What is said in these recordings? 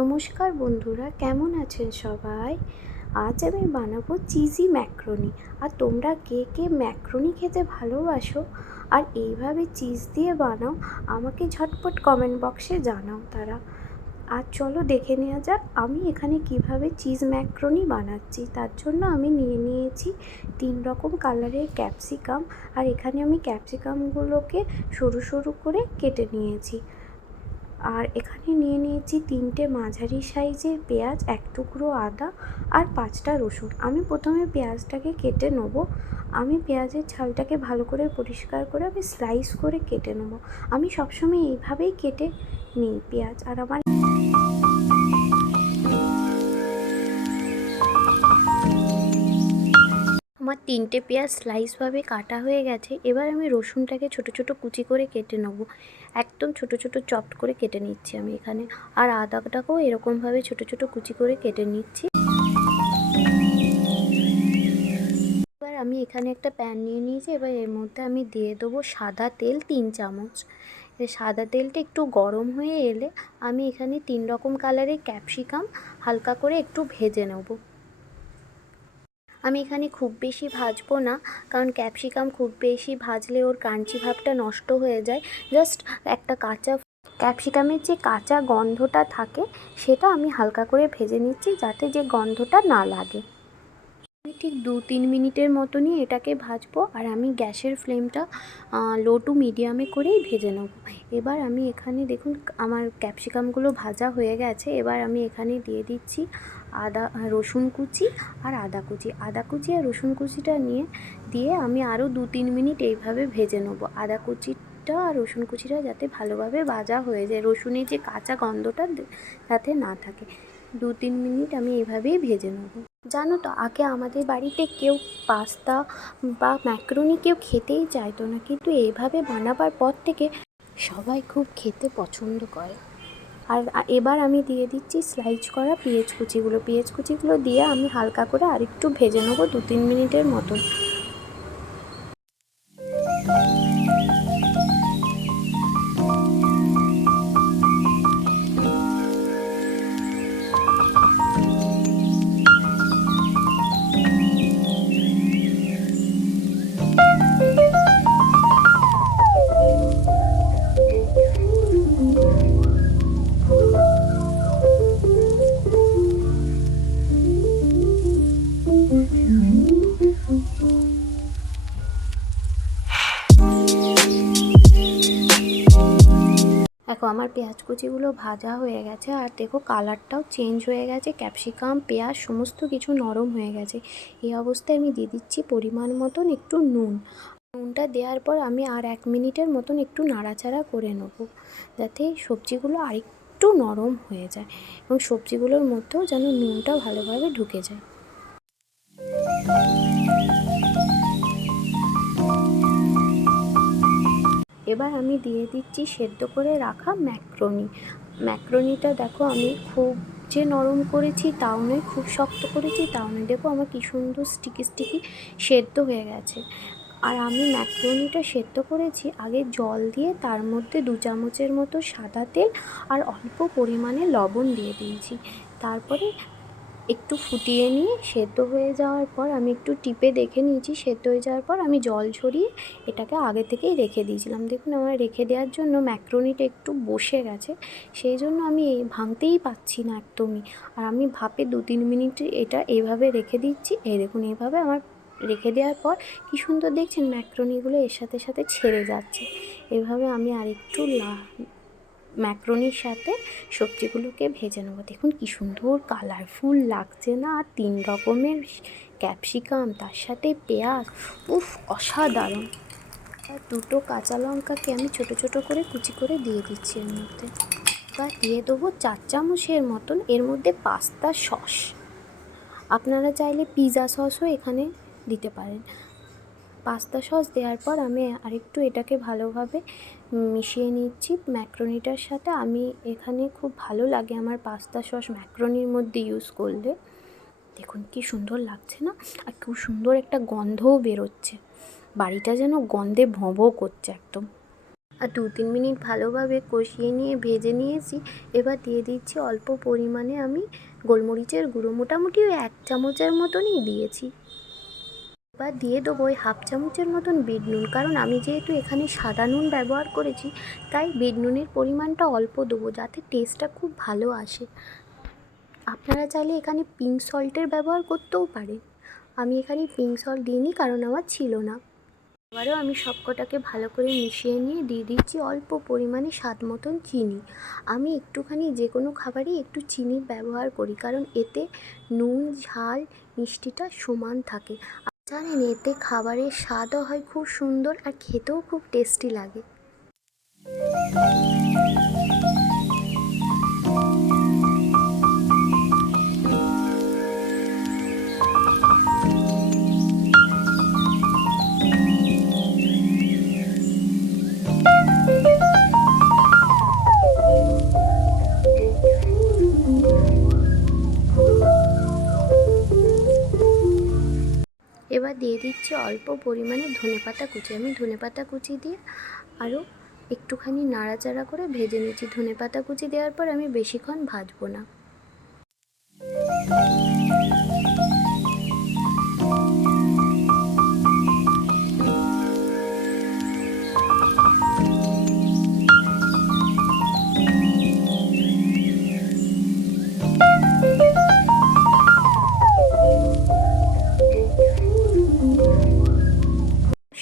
নমস্কার বন্ধুরা, কেমন আছেন সবাই? আজ আমি বানাবো চিজি ম্যাক্রোনি। আর তোমরা কে কে ম্যাক্রোনি খেতে ভালোবাসো আর এইভাবে চিজ দিয়ে বানাও, আমাকে ঝটপট কমেন্ট বক্সে জানাও তারা। আর চলো দেখে নেওয়া যাক আমি এখানে কীভাবে চিজ ম্যাক্রোনি বানাচ্ছি। তার জন্য আমি নিয়ে নিয়েছি তিন রকম কালারের ক্যাপসিকাম। আর এখানে আমি ক্যাপসিকামগুলোকে সরু সরু করে কেটে নিয়েছি। আর এখানে নিয়ে নিয়েছি তিনটে মাঝারি সাইজের পেঁয়াজ, এক টুকরো আদা আর পাঁচটা রসুন। আমি প্রথমে পেঁয়াজটাকে কেটে নেব। আমি পেঁয়াজের ছালটাকে ভালো করে পরিষ্কার করে আমি স্লাইস করে কেটে নেব। আমি সবসময় এইভাবেই কেটে নিই পেঁয়াজ। আর আমার আমার তিনটে পেঁয়াজ স্লাইসভাবে কাটা হয়ে গেছে, এবার আমি রসুনটাকে ছোট ছোট কুচি করে কেটে নেব। একদম ছোট ছোট চপড করে কেটে নিচ্ছি আমি এখানে। আর আদাটাকেও এরকমভাবে ছোট ছোট কুচি করে কেটে নিচ্ছি। এবার আমি এখানে একটা প্যান নিয়ে নিয়েছি, এবার এর মধ্যে আমি দিয়ে দেবো সাদা তেল তিন চামচ। সাদা তেলটা একটু গরম হয়ে এলে আমি এখানে তিন রকম কালারের ক্যাপসিকাম হালকা করে একটু ভেজে নেব। আমি এখানে খুব বেশি ভাজবো না, কারণ ক্যাপসিকাম খুব বেশি ভাজলে ওর কাঞ্চি ভাবটা নষ্ট হয়ে যায়। জাস্ট একটা কাঁচা ক্যাপসিকামের যে কাঁচা গন্ধটা থাকে, সেটা আমি হালকা করে ভেজে নিচ্ছি যাতে যে গন্ধটা না লাগে। ঠিক দু তিন মিনিটের মতনই এটাকে ভাজবো আর আমি গ্যাসের ফ্লেমটা লো টু মিডিয়ামে করেই ভেজে নেব। এবার আমি এখানে দেখুন আমার ক্যাপসিকামগুলো ভাজা হয়ে গেছে। এবার আমি এখানে দিয়ে দিচ্ছি আদা, রসুন কুচি আর আদা কুচি। আদা কুচি আর রসুন কুচিটা নিয়ে, দিয়ে আমি আরও দু তিন মিনিট এইভাবে ভেজে নেব। আদা কুচিটা আর রসুন কুচিটা যাতে ভালোভাবে ভাজা হয়ে যায়। রসুনের যে কাঁচা গন্ধটা যাতে না থাকে। দু তিন মিনিট আমি এইভাবেই ভেজে নেব। জানো তো, আগে আমাদের বাড়িতে কেউ পাস্তা বা ম্যাক্রোনি কেউ খেতেই চাইতো না। কিন্তু এইভাবে বানাবার পর থেকে সবাই খুব খেতে পছন্দ করে। আর এবার আমি দিয়ে দিচ্ছি স্লাইস করা পেঁয়াজ কুচিগুলো। পেঁয়াজ কুচিগুলো দিয়ে আমি হালকা করে আরেকটু ভেজে নেব দু তিন মিনিটের মতন। দেখো আমার পেঁয়াজ কুচিগুলো ভাজা হয়ে গেছে আর দেখো কালারটাও চেঞ্জ হয়ে গেছে। ক্যাপসিকাম, পেঁয়াজ সমস্ত কিছু নরম হয়ে গেছে। এই অবস্থায় আমি দিয়ে দিচ্ছি পরিমাণ মতন একটু নুন। নুনটা দেওয়ার পর আমি আর এক মিনিটের মতন একটু নাড়াচাড়া করে নেব, যাতে সবজিগুলো আরেকটু নরম হয়ে যায় এবং সবজিগুলোর মধ্যেও যেন নুনটা ভালোভাবে ঢুকে যায়। এবার আমি দিয়ে দিচ্ছি সেদ্ধ করে রাখা ম্যাক্রোনি। ম্যাক্রোনিটা দেখো আমি খুব যে নরম করেছি তাও নয়, খুব শক্ত করেছি তাও নয়। দেখো আমার কী সুন্দর স্টিকি স্টিকি সেদ্ধ হয়ে গেছে। আর আমি ম্যাক্রোনিটা সেদ্ধ করেছি আগে জল দিয়ে, তার মধ্যে দু চামচের মতো সাদা তেল আর অল্প পরিমাণে লবণ দিয়ে দিয়েছি। তারপরে একটু ফুটিয়ে নিয়ে সেদ্ধ হয়ে যাওয়ার পর আমি একটু টিপে দেখে নিয়েছি, সেদ্ধ হয়ে যাওয়ার পর আমি জল ঝরিয়ে এটাকে আগে থেকেই রেখে দিয়েছিলাম। দেখুন, আমার রেখে দেওয়ার জন্য ম্যাক্রোনিটা একটু বসে গেছে, সেই জন্য আমি এই ভাঙতেই পাচ্ছি না একদমই। আর আমি ভাপে দু তিন মিনিট এটা এভাবে রেখে দিচ্ছি। এই দেখুন, এইভাবে আমার রেখে দেওয়ার পর কী সুন্দর দেখছেন ম্যাক্রোনিগুলো এর সাথে সাথে ছেড়ে যাচ্ছে। এভাবে আমি আরেকটু লা ম্যাক্রোনির সাথে সবজিগুলোকে ভেজে নেব। দেখুন কী সুন্দর কালারফুল লাগছে না? আর তিন রকমের ক্যাপসিকাম তার সাথে পেঁয়াজ, উফ, অসাধারণ। আর দুটো কাঁচা লঙ্কাকে আমি ছোট ছোট করে কুচি করে দিয়ে দিচ্ছি এর মধ্যে। বা দিয়ে দেবো চার চামচের মতন এর মধ্যে পাস্তা সস। আপনারা চাইলে পিৎজা সসও এখানে দিতে পারেন। পাস্তা সস দেওয়ার পর আমি আরেকটু এটাকে ভালোভাবে মিশিয়ে নিচ্ছি ম্যাক্রোনিটার সাথে। আমি এখানে খুব ভালো লাগে আমার পাস্তা সস ম্যাক্রোনির মধ্যে ইউজ করলে। দেখুন কি সুন্দর লাগছে না? আর খুব সুন্দর একটা গন্ধও বেরোচ্ছে। বাড়িটা যেন গন্ধে ভঁ করছে একদম। আর দু তিন মিনিট ভালোভাবে কষিয়ে নিয়ে ভেজে নিয়েছি। এবার দিয়ে দিচ্ছি অল্প পরিমাণে আমি গোলমরিচের গুঁড়ো। মোটামুটি ওই এক চামচের মতনই দিয়েছি। এবার দিয়ে দেবো ওই হাফ চামচের মতন বিট নুন। কারণ আমি যেহেতু এখানে সাদা নুন ব্যবহার করেছি, তাই বিট নুনের পরিমাণটা অল্প দেবো যাতে টেস্টটা খুব ভালো আসে। আপনারা চাইলে এখানে পিঙ্ক সল্টের ব্যবহার করতেও পারেন। আমি এখানে পিঙ্ক সল্ট দিইনি কারণ আমার ছিল না। এবারেও আমি সবকটাকে ভালো করে মিশিয়ে নিয়ে দিয়ে দিচ্ছি অল্প পরিমাণে স্বাদ মতন চিনি। আমি একটুখানি যে কোনো খাবারেই একটু চিনির ব্যবহার করি, কারণ এতে নুন, ঝাল, মিষ্টিটা সমান থাকে। জানেন এতে খাবারের স্বাদও হয় খুব সুন্দর আর খেতেও খুব টেস্টি লাগে। দিয়ে দিচ্ছি অল্প পরিমাণে ধনে পাতা কুচি। আমি ধনে পাতা কুচি দিয়ে আরও একটুখানি নাড়াচাড়া করে ভেজে নিচ্ছি। ধনে পাতা কুচি দেওয়ার পর আমি বেশিক্ষণ ভাজবো না।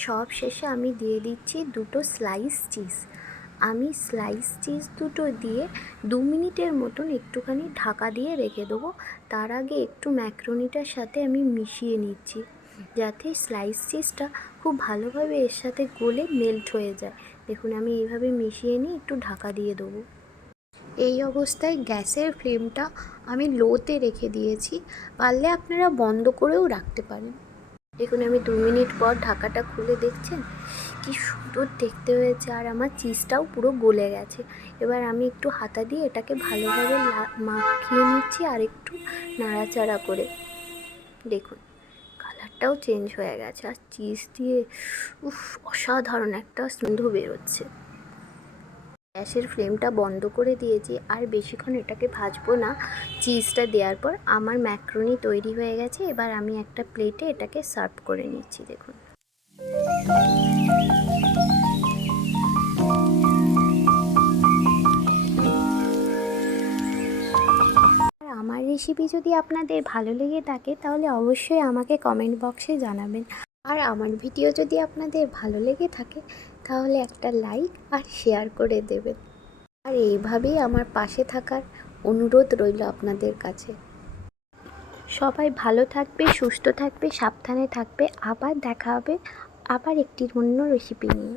সব শেষে আমি দিয়ে দিচ্ছি দুটো স্লাইস চিজ আমি স্লাইস চিজ দুটো দিয়ে দু মিনিটের মতন একটুখানি ঢাকা দিয়ে রেখে দেবো। তার আগে একটু ম্যাক্রোনিটার সাথে আমি মিশিয়ে নিচ্ছি, যাতে স্লাইস চিজটা খুব ভালোভাবে এর সাথে গলে মেল্ট হয়ে যায়। দেখুন, আমি এইভাবে মিশিয়ে নিয়ে একটু ঢাকা দিয়ে দেবো। এই অবস্থায় গ্যাসের ফ্লেমটা আমি লোতে রেখে দিয়েছি। পারলে আপনারা বন্ধ করেও রাখতে পারেন। দেখুন আমি দু মিনিট পর ঢাকাটা খুলে দেখছেন? কি সুন্দর দেখতে হয়েছে। আর আমার চিজটাও পুরো গলে গেছে। এবার আমি একটু হাতা দিয়ে এটাকে ভালোভাবে মাখিয়ে নিচ্ছি আর একটু নাড়াচাড়া করে। দেখুন কালারটাও চেঞ্জ হয়ে গেছে। আর চিজ দিয়ে, উফ, অসাধারণ একটা সুন্দর বেরোচ্ছে। গ্যাসের ফ্লেমটা বন্ধ করে দিয়েছি আর বেশিক্ষণ এটাকে ভাজবো না। চিজটা দেওয়ার পর আমার ম্যাক্রোনি তৈরি হয়ে গেছে। এবার আমি একটা প্লেটে এটাকে সার্ভ করে নিচ্ছি, দেখুন। আমার রেসিপি যদি আপনাদের ভালো লেগে থাকে, তাহলে অবশ্যই আমাকে কমেন্ট বক্সে জানাবেন। আর আমার ভিডিও যদি আপনাদের ভালো লেগে থাকে তাহলে একটা লাইক আর শেয়ার করে দেবেন। আর এইভাবেই আমার পাশে থাকার অনুরোধ রইল আপনাদের কাছে। সবাই ভালো থাকবে, সুস্থ থাকবে, সাবধানে থাকবে। আবার দেখা হবে আবার একটি অন্য রেসিপি নিয়ে।